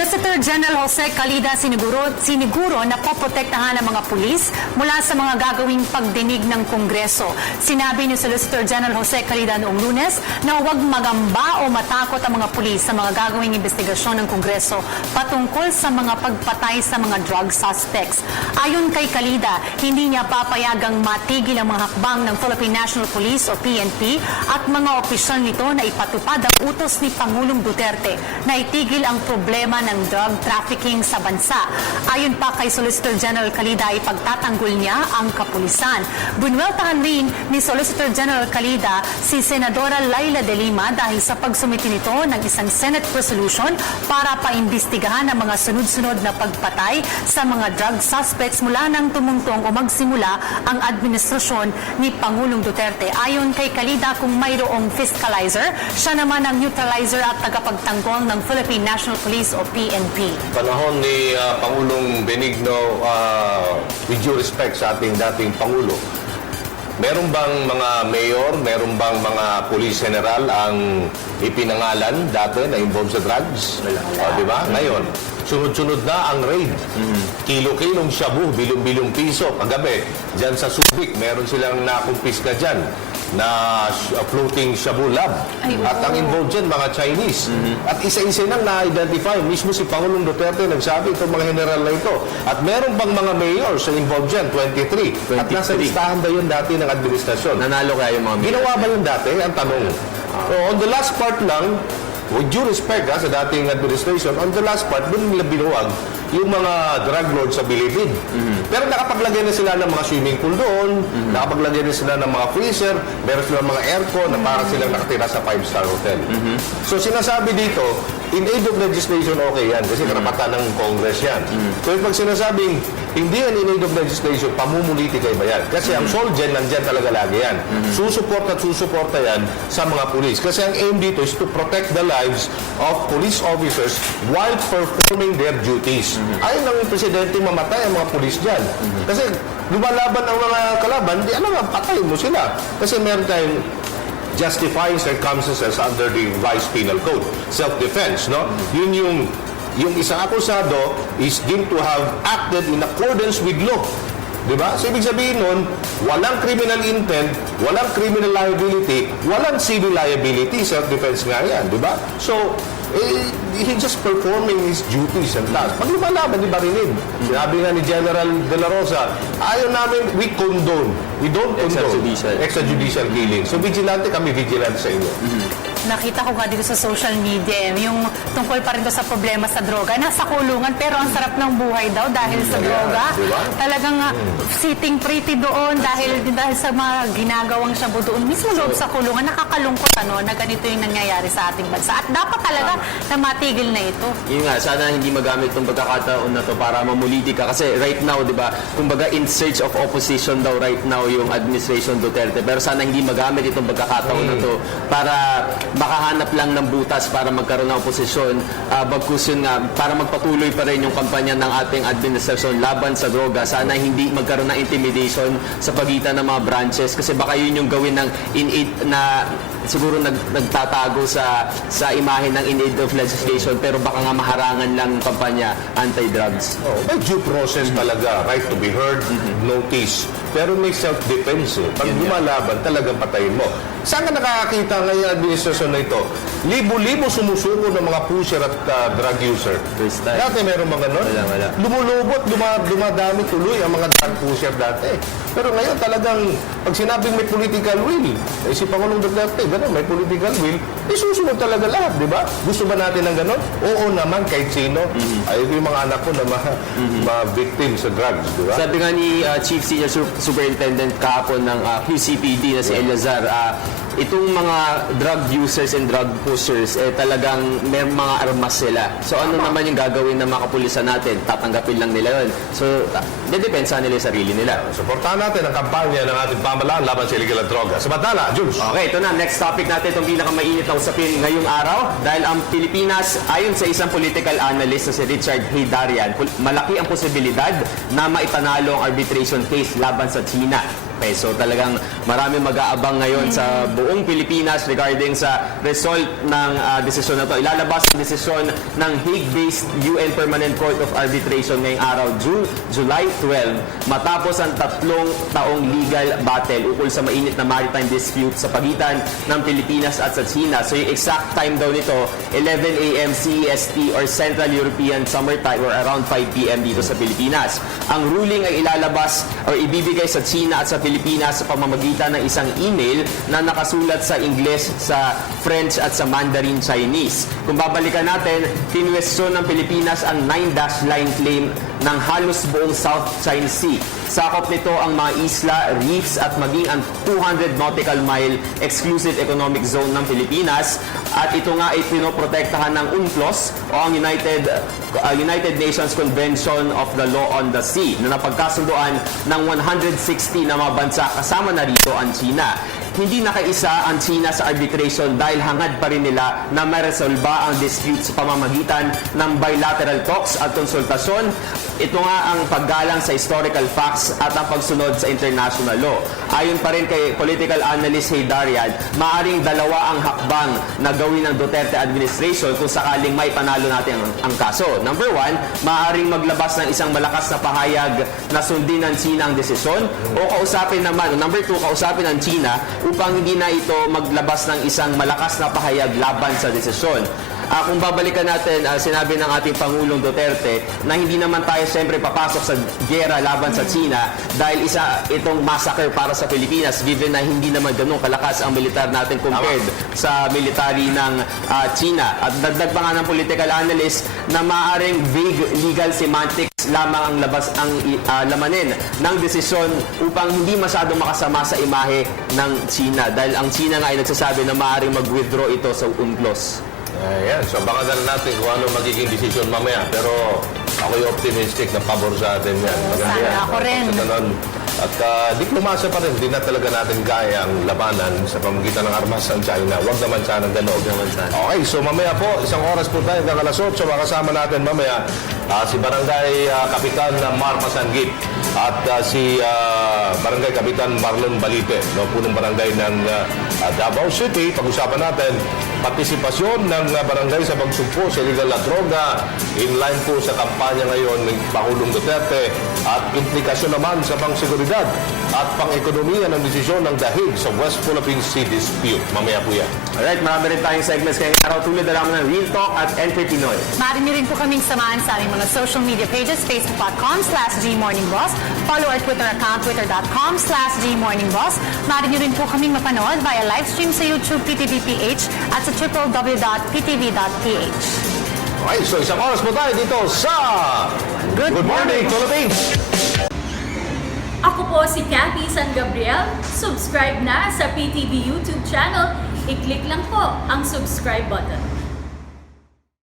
Solicitor General Jose Calida siniguro na poprotektahan ng mga pulis mula sa mga gagawing pagdinig ng Kongreso. Sinabi ni Solicitor General Jose Calida noong Lunes na huwag magamba o matakot ang mga pulis sa mga gagawing investigasyon ng Kongreso patungkol sa mga pagpatay sa mga drug suspects. Ayon kay Calida, hindi niya papayagang matigil ang mga hakbang ng Philippine National Police o PNP at mga opisyal nito na ipatupad ang utos ni Pangulong Duterte na itigil ang problema ng drug trafficking sa bansa. Ayon pa kay Solicitor General Calida, ipagtatanggol niya ang kapulisan. Bunueltahan rin ni Solicitor General Calida si Senadora Laila de Lima dahil sa pagsumiti nito ng isang Senate resolution para paimbestigahan ang mga sunod-sunod na pagpatay sa mga drug suspects mula nang tumungtong o magsimula ang administrasyon ni Pangulong Duterte. Ayon kay Calida, kung mayroong fiscalizer, siya naman ang neutralizer at tagapagtanggol ng Philippine National Police o PNP. Panahon ni Pangulong Benigno, with due respect sa ating dating Pangulo, meron bang mga mayor, meron bang mga police general ang ipinangalan dati na involved sa drugs? Di ba? Ngayon, sunod-sunod na ang raid. Kilo-kilong shabu, bilong-bilong piso. Kagabi, dyan sa Subic, meron silang nakumpiska dyan na floating shabu lab. At ang involved dyan, mga Chinese. At isa-isa nang na-identify. Mismo si Pangulong Duterte nagsabi itong mga general na ito. At meron bang mga mayors na involved dyan? 23. At nasa listahan ba yun dati ng administrasyon? Nanalo kaya yung mga mayors? Ginawa ba yun dati? Ang tanong. So, on the last part lang, with due respect sa dating administration, on the last part, doon nila binuwag yung mga drug lords sa Bilibid. Pero nakapaglagay na sila ng mga swimming pool doon, nakapaglagay na sila ng mga freezer, meron silang mga aircon na para silang nakatira sa 5-star hotel. So sinasabi dito, in aid of legislation, okay yan, kasi karapatan ng Congress yan. So pag sinasabing, hindi yan in aid of legislation, pamumulitikay ba yan? Kasi ang SOLGEN, nandyan talaga lagi yan. Susuporta yan sa mga pulis. Kasi ang aim dito is to protect the lives of police officers while performing their duties. Ayaw lang yung presidente mamatay ang mga pulis dyan. Kasi lumalaban ang mga kalaban, di alam nga, patay mo sila. Kasi meron tayong justifying circumstances under the Vice Penal Code. Self-defense, no? Yun yung isang akusado is deemed to have acted in accordance with law. Diba? So, ibig sabihin nun, walang criminal intent, walang criminal liability, walang civil liability. Self-defense nga yan, diba? So, he just performing his duties and tasks. Pag lumalaban, di ba rinid? Sinabi nga ni General De La Rosa, ayaw namin, we condone. We don't condone extrajudicial killing. So, vigilante kami, vigilante sa inyo. Nakita ko nga dito sa social media, yung tungkol pa rin to sa problema sa droga. Nasa kulungan, pero ang sarap ng buhay daw dahil sa droga. Diba? Talagang sitting pretty doon dahil sa mga ginagawang shabu doon. Mismo loob sa kulungan, nakakalungkot na ganito yung nangyayari sa ating bansa. At dapat talaga na matigil na ito. Yun nga, sana hindi magamit itong pagkakataon na to para mamuliti ka. Kasi right now, di ba, kumbaga in search of opposition daw right now yung administration Duterte. Pero sana hindi magamit itong pagkakataon na to para makahanap lang ng butas para magkaroon ng oposisyon. Bagkus yun nga, para magpatuloy pa rin yung kampanya ng ating administrasyon laban sa droga. Sana hindi magkaroon ng intimidation sa pagitan ng mga branches kasi baka yun yung gawin ng na siguro nagtatago sa imahe ng in aid of legislation pero baka nga maharangan lang yung kampanya anti-drugs. May due process talaga, right to be heard, notice. Pero may self-defense. Pag lumalaban, talagang patayin mo. Saan ka nakakakita ngayon ang administrasyon na ito? Libo-libo sumusuko ng mga pusher at drug user. Dati meron mga ganon. Wala. Lumulubot, dumadami tuloy ang mga drug pusher dati. Pero ngayon talagang, pag sinabing may political will, si Pangulong Duterte, gano'n, may political will, susunod talaga lahat, di ba? Gusto ba natin ng gano'n? Oo naman, kahit sino. Ayaw yung mga anak ko na ma-victim sa drugs, di ba? Sabi nga ni Chief Senior Superintendent kahapon ng QCPD na si Eleazar, itong mga drug users and drug pushers, talagang may mga armas sila. So ano naman yung gagawin ng mga kapulisan natin? Tatanggapin lang nila yun. So, dedepensa nila yung sarili nila. Suportahan natin ang kampanya ng ating pamalaan laban sa illegal at droga. Samantala, Jules. Okay, ito na. Next topic natin, itong pinakamainit na usapin ngayong araw. Dahil ang Pilipinas, ayon sa isang political analyst na si Richard Heydarian, malaki ang posibilidad na maipanalo ang arbitration case laban sa China. Okay, so talagang marami mag-aabang ngayon sa buong Pilipinas regarding sa result ng desisyon na to. Ilalabas ang desisyon ng Hague-based UN Permanent Court of Arbitration ngayong araw, July 12, matapos ang 3 taong legal battle ukol sa mainit na maritime dispute sa pagitan ng Pilipinas at sa China. So yung exact time daw nito, 11 a.m. CEST or Central European Summer Time or around 5 p.m. dito sa Pilipinas. Ang ruling ay ilalabas o ibibigay sa China at sa Pilipinas sa pamamagitan ng isang email na nakasulat sa Ingles, sa French at sa Mandarin Chinese. Kung babalikan natin, kinwestiyon ng Pilipinas ang 9-dash line claim ng halos buong South China Sea. Sakop nito ang mga isla, reefs at maging ang 200 nautical mile exclusive economic zone ng Pilipinas. At ito nga ay pinoprotektahan ng UNCLOS o ang United Nations Convention of the Law on the Sea na napagkasunduan ng 160 na mga bansa kasama na rito ang China. Hindi nakaisa ang China sa arbitration dahil hangad pa rin nila na maresolba ang dispute sa pamamagitan ng bilateral talks at konsultasyon. Ito nga ang paggalang sa historical facts at ang pagsunod sa international law. Ayon pa rin kay political analyst Heydarian, maaring dalawa ang hakbang na gawin ng Duterte administration kung sakaling may panalo natin ang kaso. Number 1, maaring maglabas ng isang malakas na pahayag na sundin ng China ang desisyon o kausapin naman, number 2, kausapin ng China upang hindi na ito maglabas ng isang malakas na pahayag laban sa desisyon. Kung babalikan natin, sinabi ng ating Pangulong Duterte na hindi naman tayo siyempre papasok sa giyera laban sa China dahil isa itong massacre para sa Pilipinas given na hindi naman ganun kalakas ang militar natin compared sa military ng China. At dagdag pa nga ng political analyst na maaaring vague legal semantics lamang ang lamanin ng desisyon upang hindi masyadong makasama sa imahe ng China dahil ang China nga ay nagsasabi na maaaring mag-withdraw ito sa UNCLOS. Ayan, so baka na natin kung ano magiging decision mamaya. Pero ako'y optimistic na pabor sa atin yan. Maganda yan. Sana ako rin. Sa ganun. At diplomasya pa rin, hindi na talaga natin kaya ang labanan sa pamamagitan ng armas ng China. Huwag naman sana gano'n. Okay, so mamaya po, 1 oras po tayo, hanggang alas 8, makasama natin mamaya si Barangay Kapitan Mar Masanggit at si Barangay Kapitan Marlon Balite, no, punong barangay ng Davao City. Pag-usapan natin partisipasyon ng barangay sa pagsugpo sa illegal na droga in line po sa kampanya ngayon ng Pangulong Duterte at implikasyon naman sa pangseguridad at pang-ekonomiya ng desisyon ng dahig sa West Philippine Sea Dispute. Mamaya po yan. Alright, marami rin tayong segments ngayong araw. Tulad na lang ng Real Talk at Entre Pinoy. Maaari niyo rin po kaming samahan sa aming mga social media pages, facebook.com/GMorningBoss. Follow our Twitter account, twitter.com/GMorningBoss. Maaari niyo rin po kaming mapanood via live stream sa YouTube, PTVPH at sa www.ptv.ph. Okay, so 1 oras po tayo dito sa Good Morning Philippines! Ako po si Kathy San Gabriel. Subscribe na sa PTV YouTube channel. I-click lang po ang subscribe button.